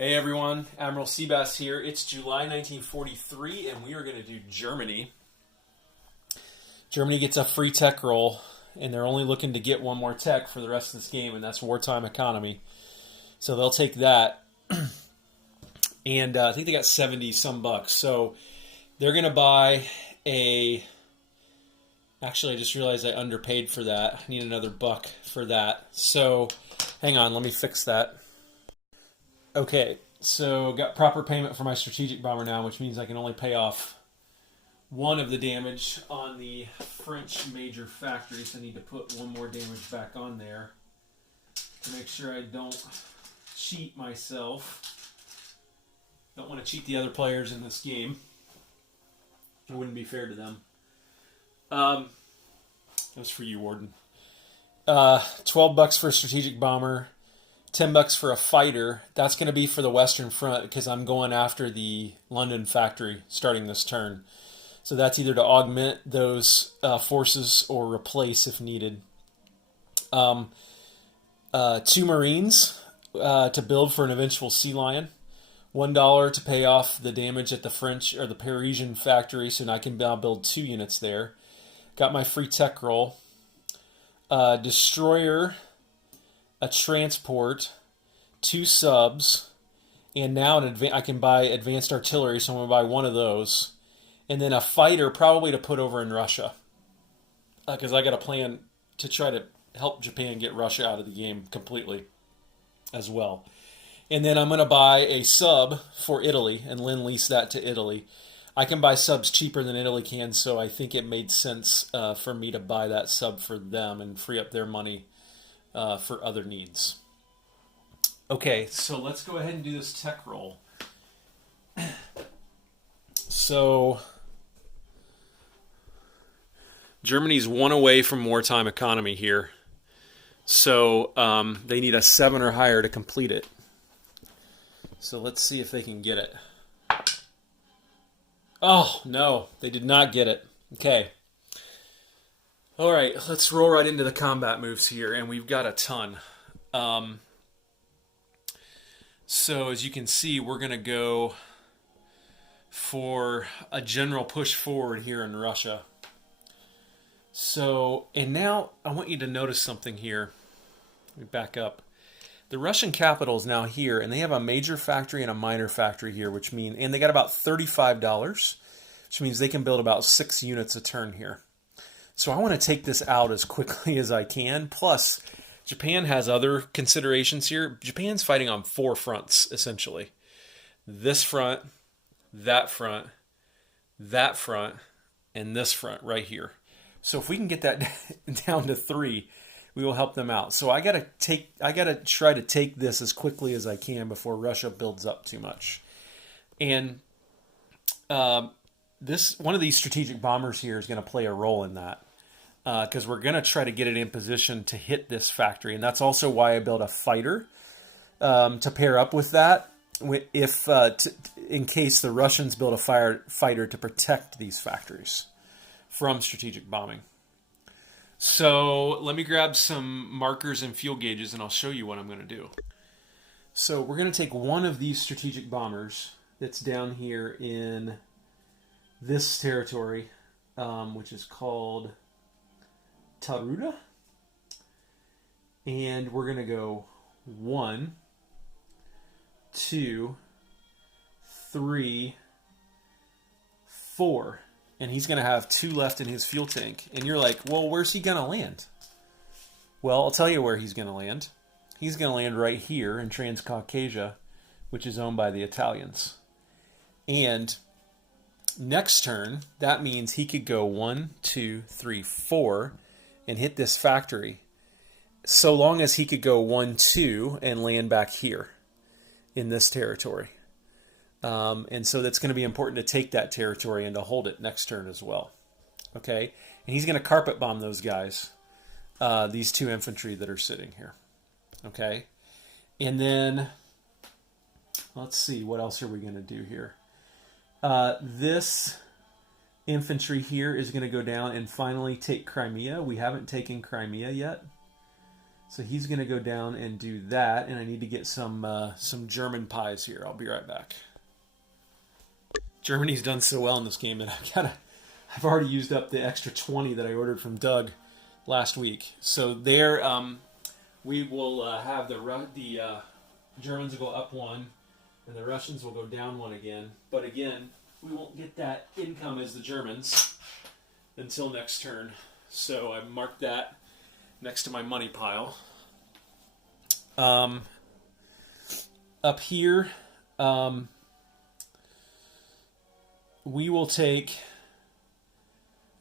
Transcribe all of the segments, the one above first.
Hey everyone, Admiral Seabass here. It's July 1943 and we are going to do Germany. Germany gets a free tech roll and they're only looking to get one more tech for the rest of this game, and that's wartime economy. So they'll take that. And I think they got 70 some bucks. So they're going to buy a... Actually, I just realized I underpaid for that. I need another buck for that. So hang on, let me fix that. Okay, so got proper payment for my strategic bomber now, which means I can only pay off one of the damage on the French major factory, so I need to put one more damage back on there to make sure I don't cheat myself. Don't want to cheat the other players in this game. It wouldn't be fair to them. That was for you, Warden. 12 bucks for a strategic bomber. 10 bucks for a fighter. That's going to be for the Western Front because I'm going after the London factory starting this turn. So that's either to augment those forces or replace if needed. 2 Marines to build for an eventual Sea Lion. $1 to pay off the damage at the French or the Parisian factory, so now I can now build 2 units there. Got my free tech roll. Destroyer, a transport, 2 subs, and now I can buy advanced artillery, so I'm going to buy one of those. And then a fighter probably to put over in Russia. Because I got a plan to try to help Japan get Russia out of the game completely as well. And then I'm going to buy a sub for Italy and lend-lease that to Italy. I can buy subs cheaper than Italy can, so I think it made sense for me to buy that sub for them and free up their money for other needs. Okay, so let's go ahead and do this tech roll. So Germany's 1 away from wartime economy here. So they need a 7 or higher to complete it. So let's see if they can get it. Oh, no, they did not get it. Okay. All right, let's roll right into the combat moves here, and we've got a ton. So as you can see, we're going to go for a general push forward here in Russia. So, and now I want you to notice something here. Let me back up. The Russian capital is now here, and they have a major factory and a minor factory here, which mean, and they got about $35, which means they can build about 6 units a turn here. So I want to take this out as quickly as I can. Plus, Japan has other considerations here. Japan's fighting on 4 fronts, essentially. This front, that front, and this front right here. So if we can get that down to 3, we will help them out. So I gotta try to take this as quickly as I can before Russia builds up too much. And one of these strategic bombers here is going to play a role in that. Because we're going to try to get it in position to hit this factory. And that's also why I built a fighter to pair up with that, in case the Russians build a fighter to protect these factories from strategic bombing. So let me grab some markers and fuel gauges and I'll show you what I'm going to do. So we're going to take one of these strategic bombers that's down here in this territory, which is called Taruda, and we're going to go 1, 2, 3, 4, and he's going to have 2 left in his fuel tank. And you're like, well, where's he going to land? Well, I'll tell you where he's going to land. He's going to land right here in Transcaucasia, which is owned by the Italians. And next turn, that means he could go 1, 2, 3, 4 and hit this factory, so long as he could go 1, 2 and land back here in this territory. And so that's going to be important to take that territory and to hold it next turn as well. Okay, and he's going to carpet bomb those guys, these 2 infantry that are sitting here. Okay, and then let's see, what else are we going to do here? This infantry here is going to go down and finally take Crimea. We haven't taken Crimea yet. So he's going to go down and do that, and I need to get some German pies here. I'll be right back. Germany's done so well in this game that I've already used up the extra 20 that I ordered from Doug last week. So there, we will have the Germans will go up one, and the Russians will go down one again. But again, we won't get that income as the Germans until next turn. So I marked that next to my money pile. Up here, we will take,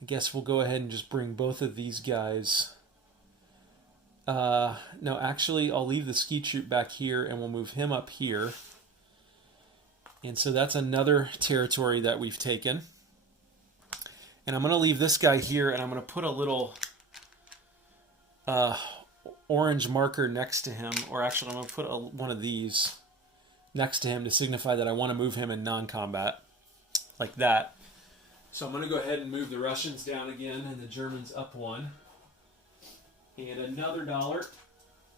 I guess we'll go ahead and just bring both of these guys. No, actually, I'll leave the ski troop back here, and we'll move him up here. And so that's another territory that we've taken. And I'm going to leave this guy here, and I'm going to put a little orange marker next to him, or actually I'm going to put one of these next to him to signify that I want to move him in non-combat, like that. So I'm going to go ahead and move the Russians down again and the Germans up one. And another dollar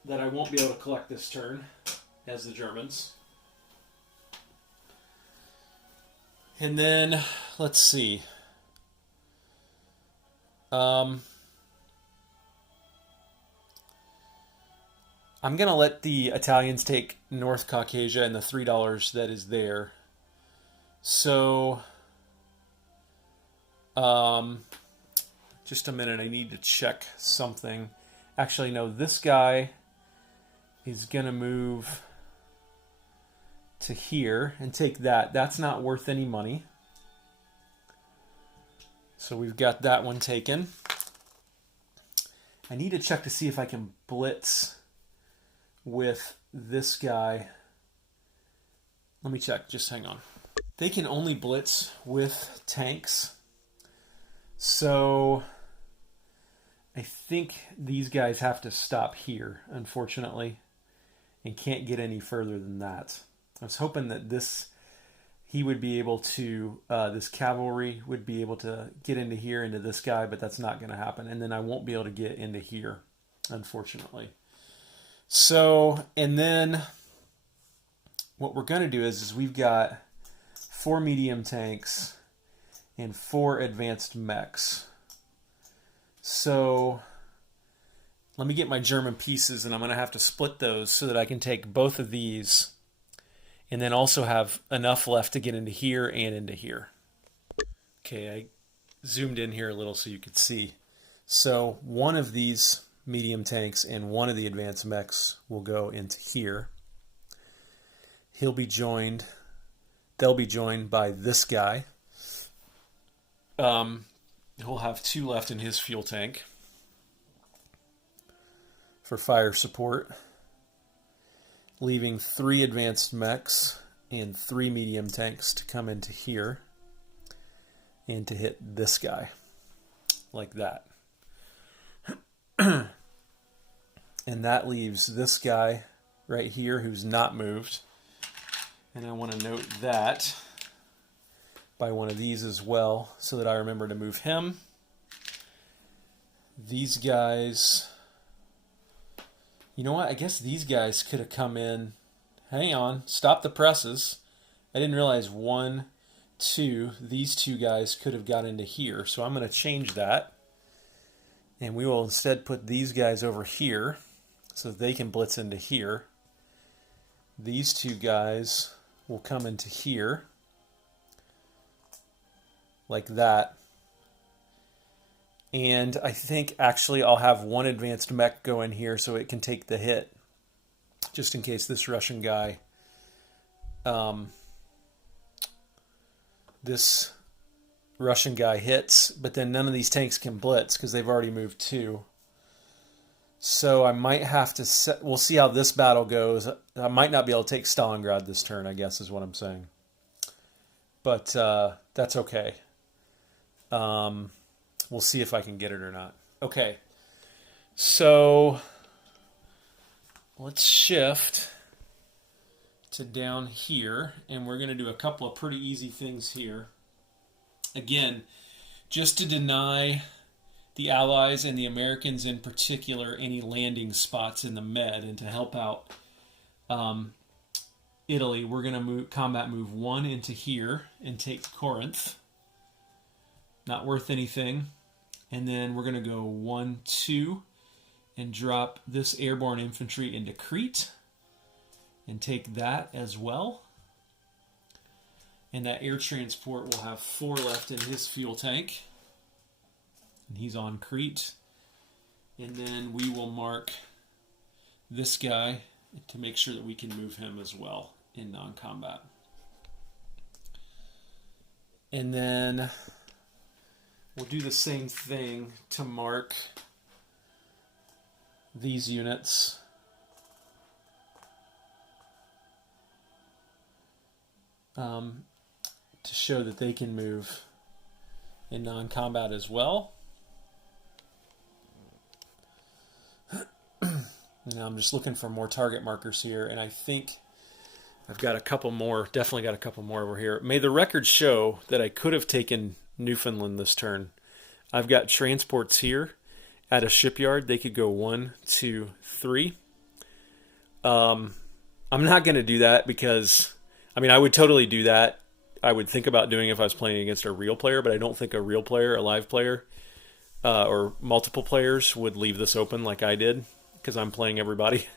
that I won't be able to collect this turn as the Germans. And then, let's see. I'm going to let the Italians take North Caucasia and the $3 that is there. So, just a minute, I need to check something. Actually, no, this guy is going to move to here and take that. That's not worth any money. So we've got that one taken. I need to check to see if I can blitz with this guy. Let me check, just hang on. They can only blitz with tanks. So I think these guys have to stop here, unfortunately, and can't get any further than that. I was hoping that he would be able to, this cavalry would be able to get into here, into this guy, but that's not going to happen. And then I won't be able to get into here, unfortunately. So, and then what we're going to do is we've got 4 medium tanks and 4 advanced mechs. So let me get my German pieces, and I'm going to have to split those so that I can take both of these and then also have enough left to get into here and into here. Okay, I zoomed in here a little so you could see. So one of these medium tanks and one of the advanced mechs will go into here. They'll be joined by this guy. He'll have 2 left in his fuel tank for fire support, leaving 3 advanced mechs and 3 medium tanks to come into here and to hit this guy, like that. And that leaves this guy right here who's not moved. And I want to note that by one of these as well, so that I remember to move him. These guys, you know what? I guess these guys could have come in. Hang on, stop the presses. I didn't realize 1, 2, these 2 guys could have got into here. So I'm going to change that. And we will instead put these guys over here so that they can blitz into here. These 2 guys will come into here, like that. And I think actually I'll have 1 advanced mech go in here so it can take the hit, just in case this Russian guy, hits, but then none of these tanks can blitz because they've already moved 2. So I might have to we'll see how this battle goes. I might not be able to take Stalingrad this turn, I guess is what I'm saying. But that's okay. We'll see if I can get it or not. Okay. So let's shift to down here, and we're going to do a couple of pretty easy things here. Again, just to deny the Allies and the Americans in particular any landing spots in the Med, and to help out Italy, we're going to combat move 1 into here and take Corinth. Not worth anything. And then we're going to go 1, 2, and drop this airborne infantry into Crete and take that as well. And that air transport will have 4 left in his fuel tank. And he's on Crete. And then we will mark this guy to make sure that we can move him as well in non-combat. And then we'll do the same thing to mark these units. To show that they can move in non-combat as well. Now I'm just looking for more target markers here, and I think I've got a couple more, definitely got a couple more over here. May the record show that I could have taken Newfoundland this turn. I've got transports here at a shipyard. They could go 1, 2, 3. I'm not going to do that because, I mean, I would totally do that. I would think about doing it if I was playing against a real player, but I don't think a real player, a live player, or multiple players would leave this open like I did because I'm playing everybody,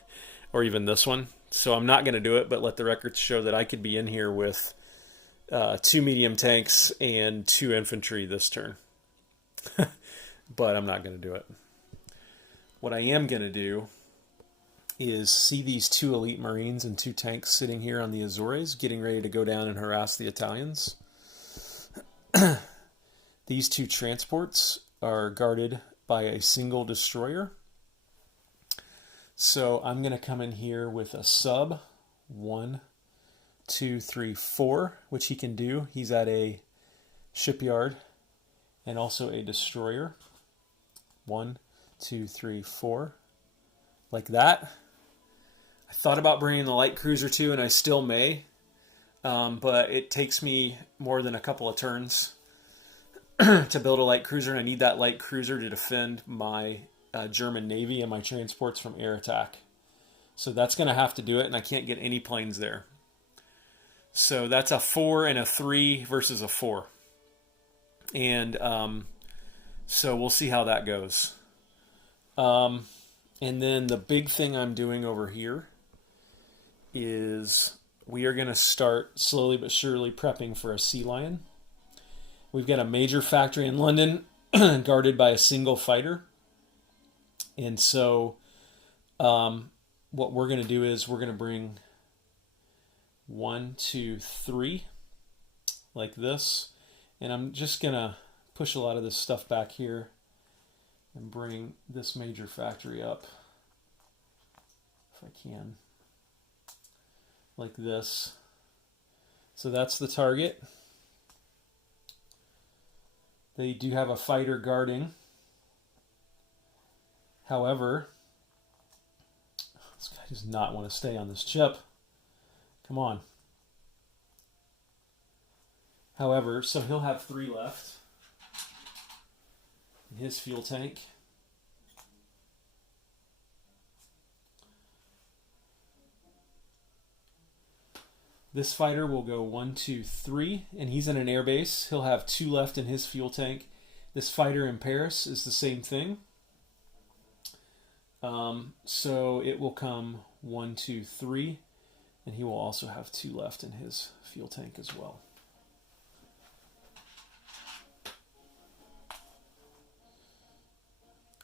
or even this one. So I'm not going to do it, but let the records show that I could be in here with 2 medium tanks and 2 infantry this turn. But I'm not going to do it. What I am going to do is see these 2 elite Marines and 2 tanks sitting here on the Azores, getting ready to go down and harass the Italians. These 2 transports are guarded by a single destroyer. So I'm going to come in here with a sub, 1, 2, 3, 4, which he can do. He's at a shipyard and also a destroyer. 1, 2, 3, 4, like that. I thought about bringing the light cruiser too, and I still may, but it takes me more than a couple of turns to build a light cruiser, and I need that light cruiser to defend my German Navy and my transports from air attack. So that's going to have to do it, and I can't get any planes there. So that's a 4 and a 3 versus a 4. And so we'll see how that goes. And then the big thing I'm doing over here is we are going to start slowly but surely prepping for a Sea Lion. We've got a major factory in London guarded by a single fighter. And so what we're going to do is we're going to bring 1, 2, 3 like this. And I'm just going to push a lot of this stuff back here and bring this major factory up, if I can, like this. So that's the target. They do have a fighter guarding. However, this guy does not want to stay on this chip. Come on. However, so he'll have 3 left in his fuel tank. This fighter will go 1, 2, 3, and he's in an air base. He'll have 2 left in his fuel tank. This fighter in Paris is the same thing. So it will come 1, 2, 3, and he will also have 2 left in his fuel tank as well.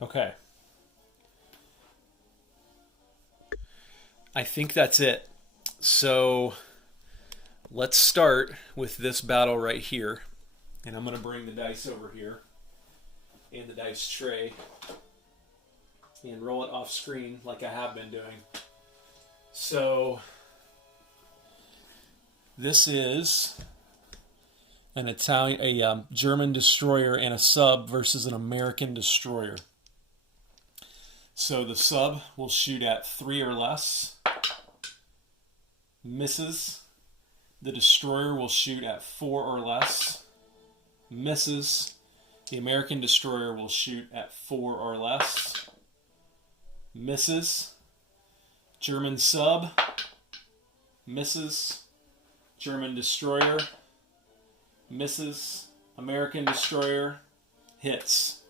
Okay. I think that's it. So let's start with this battle right here. And I'm going to bring the dice over here and the dice tray and roll it off screen like I have been doing. So this is a German destroyer and a sub versus an American destroyer. So the sub will shoot at 3 or less, misses. The destroyer will shoot at 4 or less, misses. The American destroyer will shoot at 4 or less. Misses. German sub. Misses. German destroyer. Misses. American destroyer. Hits.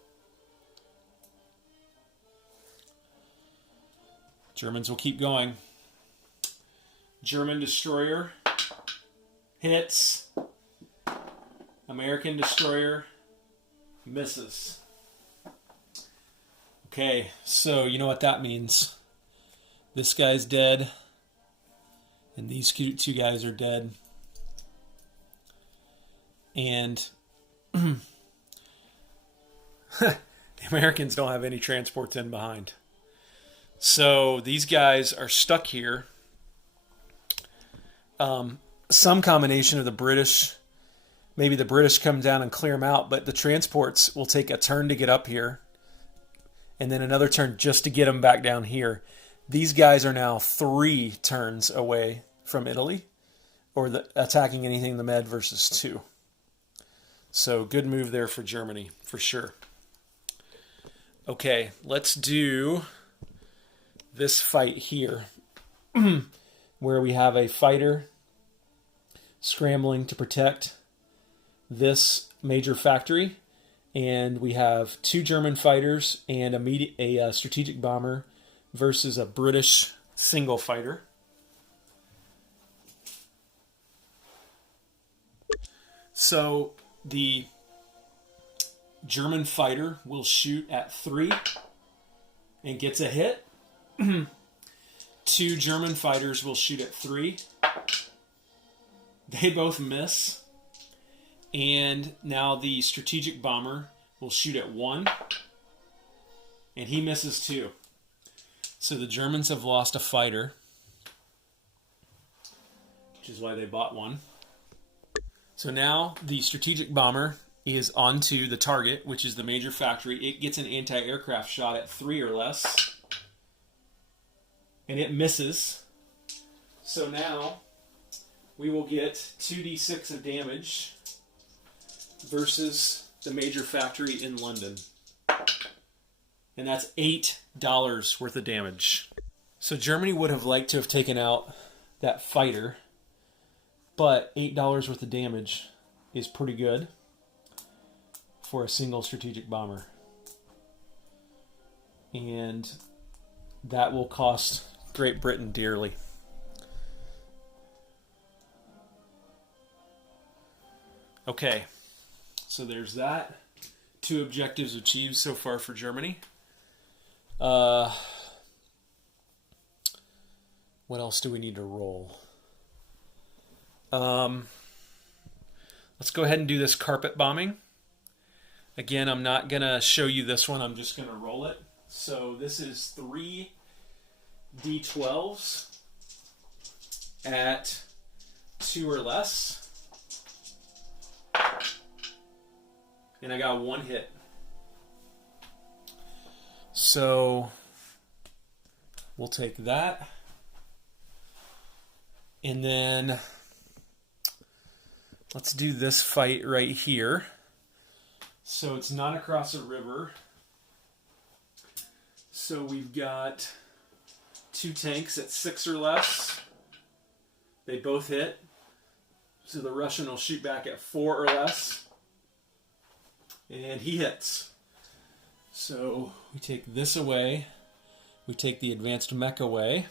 Germans will keep going. German destroyer. Hits. American destroyer. Misses. Okay, so you know what that means. This guy's dead. And these two guys are dead. And the Americans don't have any transports in behind. So these guys are stuck here. Some combination of the British, maybe the British come down and clear them out, but the transports will take a turn to get up here and then another turn just to get them back down here. These guys are now 3 turns away from Italy, or attacking anything in the Med versus 2. So good move there for Germany, for sure. Okay, let's do this fight here, where we have a fighter scrambling to protect this major factory, and we have 2 German fighters and a strategic bomber versus a British single fighter. So the German fighter will shoot at 3 and gets a hit. 2 German fighters will shoot at 3. They both miss. And now the strategic bomber will shoot at 1. And he misses too. So the Germans have lost a fighter, which is why they bought one. So now the strategic bomber is onto the target, which is the major factory. It gets an anti-aircraft shot at 3 or less. And it misses. So now we will get 2d6 of damage versus the major factory in London. And that's $8 worth of damage. So Germany would have liked to have taken out that fighter, but $8 worth of damage is pretty good for a single strategic bomber. And that will cost Great Britain dearly. Okay, so there's that. 2 objectives achieved so far for Germany. What else do we need to roll? Let's go ahead and do this carpet bombing. Again, I'm not going to show you this one. I'm just going to roll it. So this is 3 D12s at 2 or less. And I got 1 hit. So we'll take that. And then let's do this fight right here. So it's not across a river. So we've got 2 tanks at 6 or less. They both hit. So the Russian will shoot back at 4 or less. And he hits. So we take this away. We take the advanced mech away.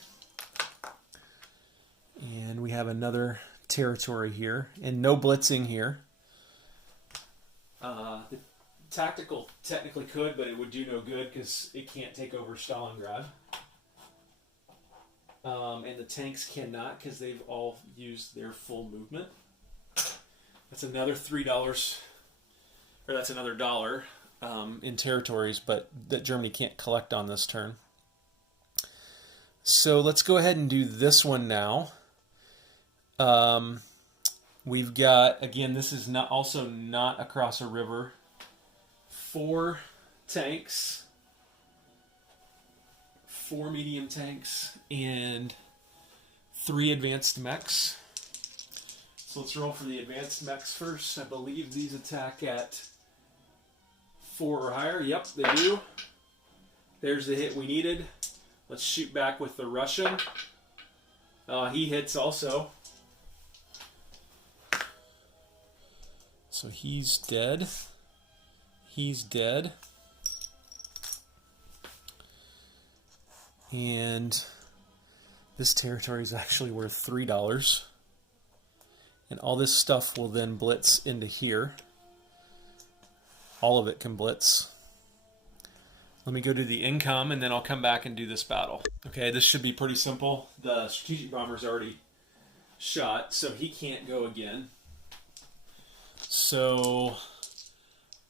And we have another territory here. And no blitzing here. The tactical technically could, but it would do no good because it can't take over Stalingrad. And the tanks cannot because they've all used their full movement. That's another $3. Or that's another $1 in territories, but that Germany can't collect on this turn. So let's go ahead and do this one now. We've got, again, this is also not across a river. 4 tanks, 4 medium tanks, and 3 advanced mechs. So let's roll for the advanced mechs first. I believe these attack at 4 or higher. Yep, they do. There's the hit we needed. Let's shoot back with the Russian. He hits also. So he's dead. He's dead. And this territory is actually worth $3. And all this stuff will then blitz into here. All of it can blitz. Let me go to the income, and then I'll come back and do this battle. Okay, this should be pretty simple. The strategic bomber's already shot, so he can't go again. So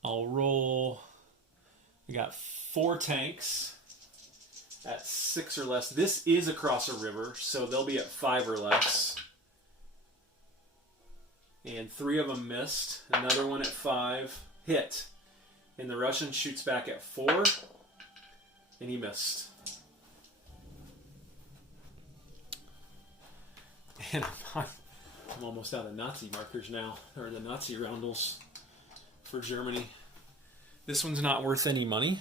I'll roll. We got 4 tanks at 6 or less. This is across a river, so they'll be at 5 or less. And 3 of them missed. Another one at 5. Hit. And the Russian shoots back at 4. And he missed. And I'm almost out of Nazi markers now. Or the Nazi roundels for Germany. This one's not worth any money.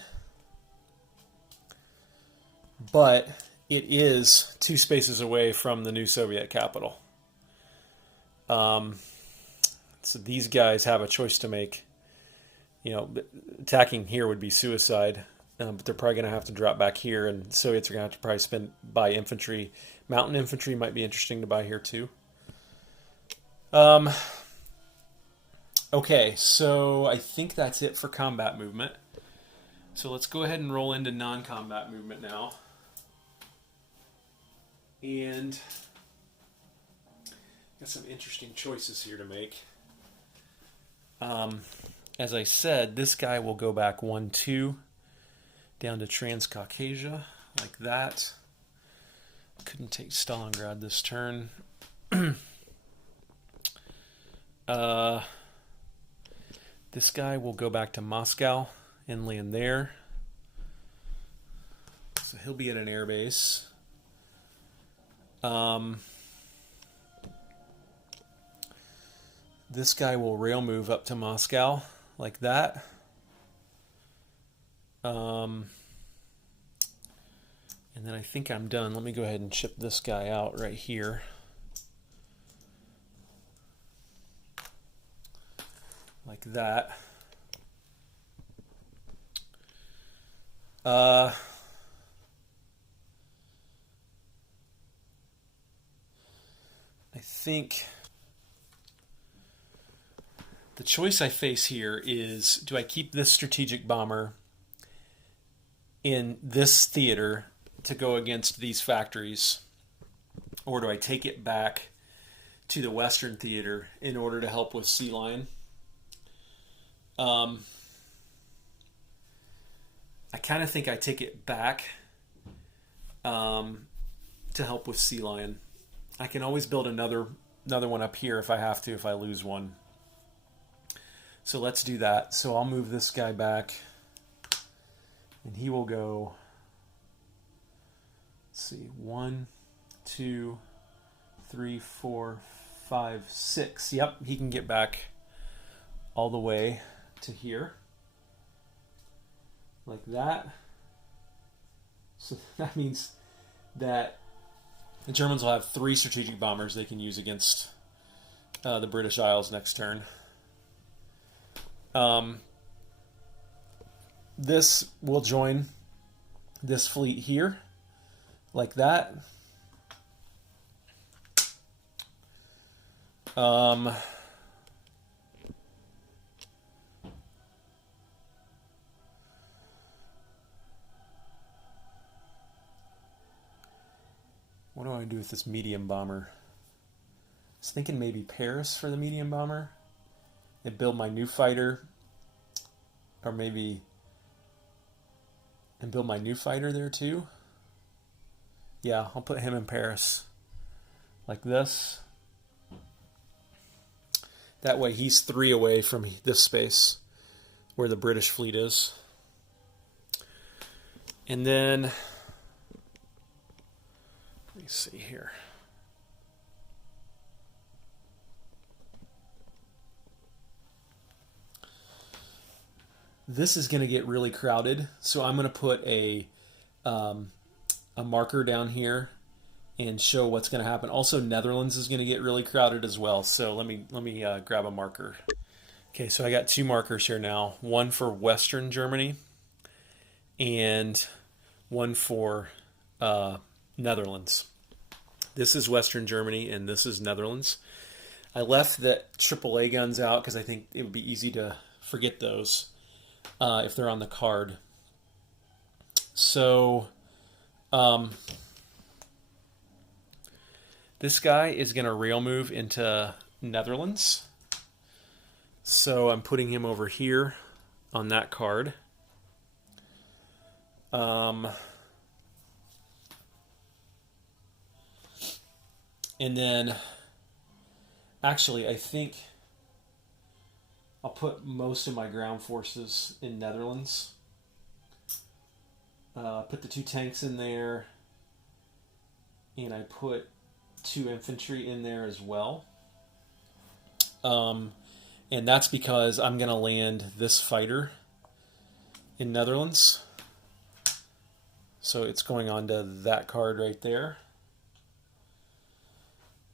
But it is 2 spaces away from the new Soviet capital. So these guys have a choice to make. You know, attacking here would be suicide, but they're probably going to have to drop back here, and Soviets are going to have to probably buy infantry. Mountain infantry might be interesting to buy here too. Okay, so I think that's it for combat movement. So let's go ahead and roll into non-combat movement now. And got some interesting choices here to make. As I said, this guy will go back 1-2 down to Transcaucasia, like that. Couldn't take Stalingrad this turn. This guy will go back to Moscow and land there. So he'll be at an air base. This guy will rail move up to Moscow, like that. And then I think I'm done. Let me go ahead and ship this guy out right here. Like that. I think the choice I face here is, do I keep this strategic bomber in this theater to go against these factories, or do I take it back to the Western Theater in order to help with Sea Lion? I kind of think I take it back to help with Sea Lion. I can always build another one up here if I have to, if I lose one. So let's do that. So I'll move this guy back, and he will go, let's see, 1, 2, 3, 4, 5, 6. Yep, he can get back all the way to here, like that. So that means that the Germans will have 3 strategic bombers they can use against the British Isles next turn. This will join this fleet here, like that. What do I do with this medium bomber? I was thinking maybe Paris for the medium bomber and build my new fighter, or maybe and build my new fighter there too. Yeah, I'll put him in Paris like this. That way he's 3 away from this space where the British fleet is. And then, let me see here. This is going to get really crowded, so I'm going to put a marker down here and show what's going to happen. Also, Netherlands is going to get really crowded as well. So let me grab a marker. Okay, so I got 2 markers here now. One for Western Germany and one for Netherlands. This is Western Germany and this is Netherlands. I left the AAA guns out because I think it would be easy to forget those if they're on the card. So this guy is going to rail move into Netherlands. So I'm putting him over here on that card. And then, actually, I think I'll put most of my ground forces in Netherlands. Put the 2 tanks in there, and I put 2 infantry in there as well. And that's because I'm going to land this fighter in Netherlands. So it's going on to that card right there.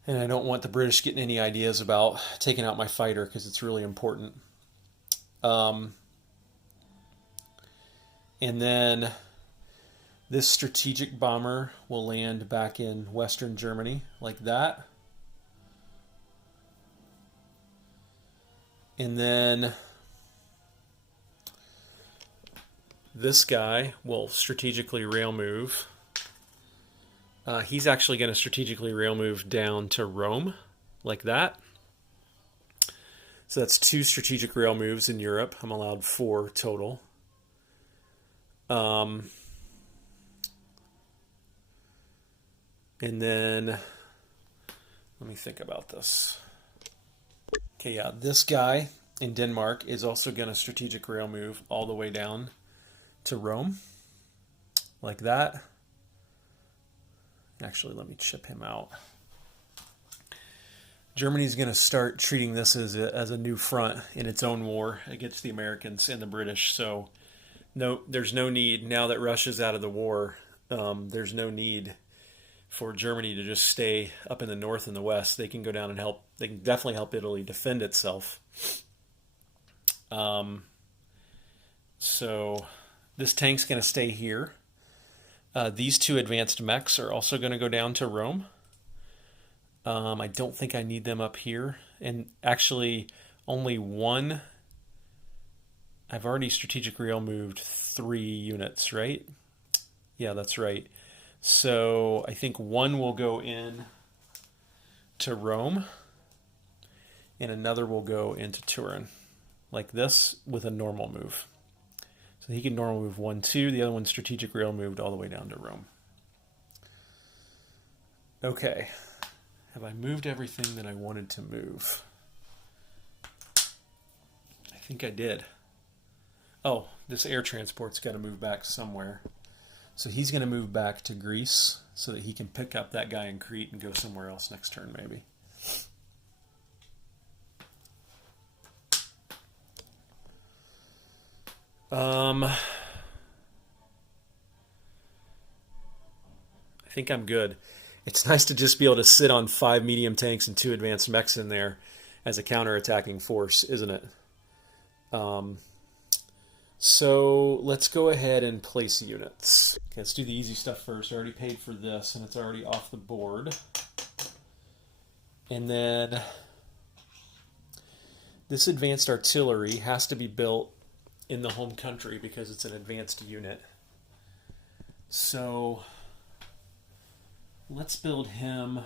And I don't want the British getting any ideas about taking out my fighter because it's really important. And then this strategic bomber will land back in Western Germany like that. And then this guy will strategically rail move. He's actually going to strategically rail move down to Rome, like that. So that's 2 strategic rail moves in Europe. I'm allowed 4 total. And then, let me think about this. Okay, yeah, this guy in Denmark is also going to strategic rail move all the way down to Rome, like that. Actually, let me chip him out. Germany's going to start treating this as a new front in its own war against the Americans and the British. So, no, there's no need, now that Russia's out of the war, there's no need for Germany to just stay up in the north and the west. They can go down and help. They can definitely help Italy defend itself. So this tank's going to stay here. These 2 advanced mechs are also going to go down to Rome. I don't think I need them up here. And actually, only one. I've already strategic rail moved 3 units, right? Yeah, that's right. So I think 1 will go in to Rome, and another will go into Turin, like this, with a normal move. So he can normal move 1, 2. The other one's strategic rail moved all the way down to Rome. Okay. Have I moved everything that I wanted to move? I think I did. Oh, this air transport's got to move back somewhere. So he's going to move back to Greece so that he can pick up that guy in Crete and go somewhere else next turn, maybe. I think I'm good. It's nice to just be able to sit on 5 medium tanks and 2 advanced mechs in there as a counter-attacking force, isn't it? So let's go ahead and place units. Okay, let's do the easy stuff first. I already paid for this, and it's already off the board. And then this advanced artillery has to be built in the home country because it's an advanced unit. So let's build him,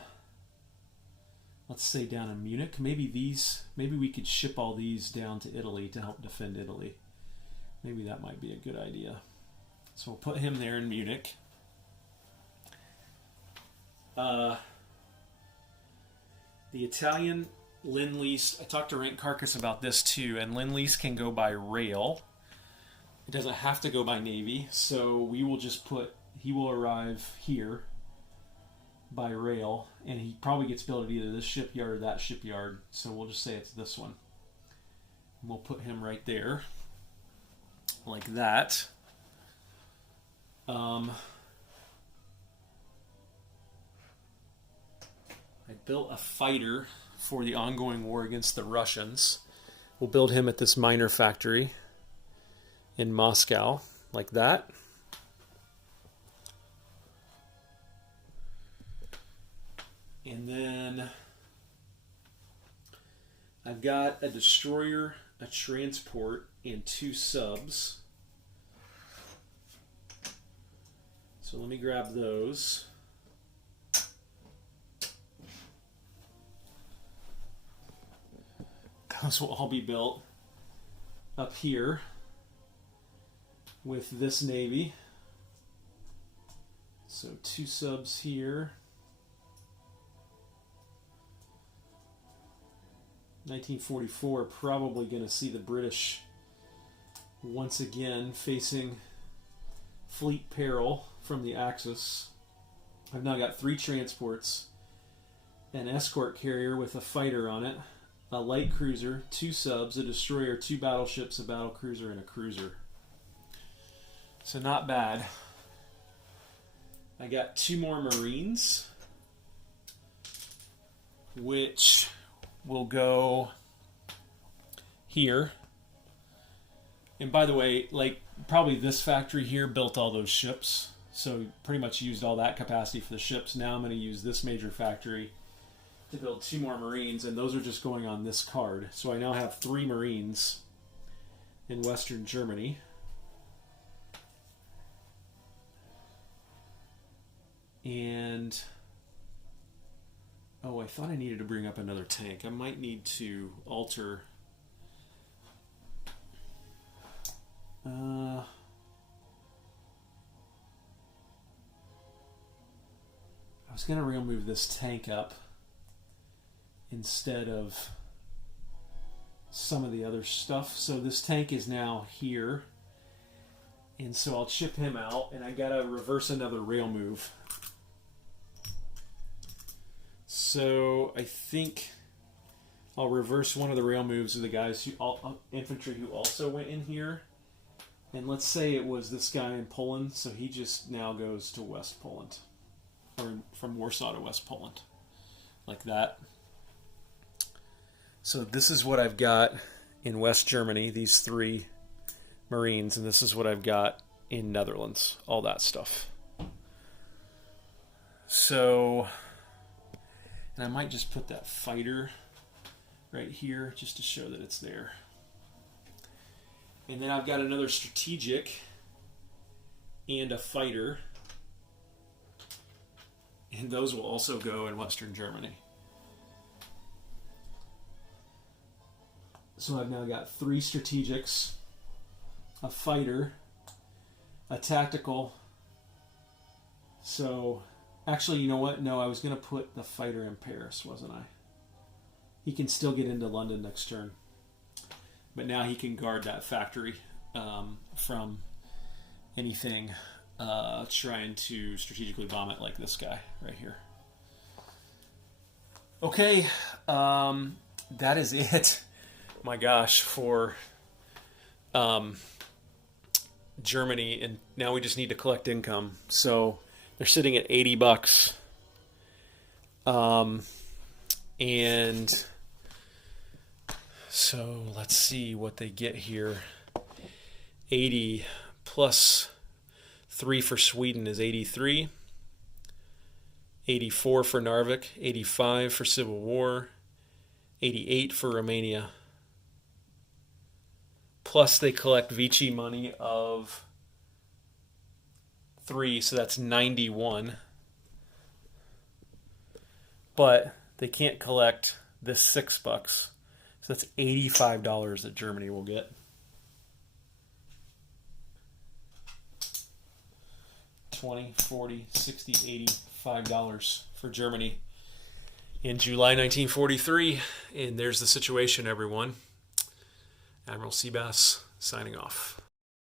let's say down in Munich. Maybe we could ship all these down to Italy to help defend Italy. Maybe that might be a good idea. So we'll put him there in Munich. The Italian Lend-Lease, I talked to Rank Carcass about this too, and Lend-Lease can go by rail. It doesn't have to go by Navy, so we will just he will arrive here by rail, and he probably gets built at either this shipyard or that shipyard, so we'll just say it's this one. And we'll put him right there. like that. I built a fighter for the ongoing war against the Russians. We'll build him at this miner factory in Moscow, like that. And then I've got a destroyer, a transport, and 2 subs. So let me grab those. Those will all be built up here with this Navy. So 2 subs here. 1944, probably going to see the British once again facing fleet peril from the Axis. I've now got 3 transports, an escort carrier with a fighter on it, a light cruiser, 2 subs, a destroyer, 2 battleships, a battle cruiser, and a cruiser. So not bad. I got 2 more Marines, which will go here. And by the way, like, probably this factory here built all those ships, so pretty much used all that capacity for the ships. Now I'm going to use this major factory to build 2 more Marines, and those are just going on this card. So I now have 3 Marines in Western Germany. And oh, I thought I needed to bring up another tank. I might need to alter. I was going to remove this tank up instead of some of the other stuff. So this tank is now here. And so I'll chip him out, and I got to reverse another rail move. So I think I'll reverse one of the rail moves of the guys who infantry who also went in here. And let's say it was this guy in Poland, so he just now goes to West Poland, or from Warsaw to West Poland, like that. So this is what I've got in West Germany, these 3 Marines, and this is what I've got in Netherlands, all that stuff. So, and I might just put that fighter right here just to show that it's there. And then I've got another strategic and a fighter. And those will also go in Western Germany. So I've now got 3 strategics, a fighter, a tactical. So, actually, you know what? No, I was going to put the fighter in Paris, wasn't I? He can still get into London next turn. But now he can guard that factory from anything trying to strategically bomb it, like this guy right here. Okay, that is it. My gosh, for Germany, and now we just need to collect income. So they're sitting at $80, and so let's see what they get here. 80 plus 3 for Sweden is 83. 84 for Narvik. 85 for Civil War. 88 for Romania. Plus they collect Vichy money of 3, so that's 91. But they can't collect this $6. So that's $85 that Germany will get. 20, 40, 60, 80, $5 for Germany in July 1943. And there's the situation, everyone. Admiral Seabass signing off.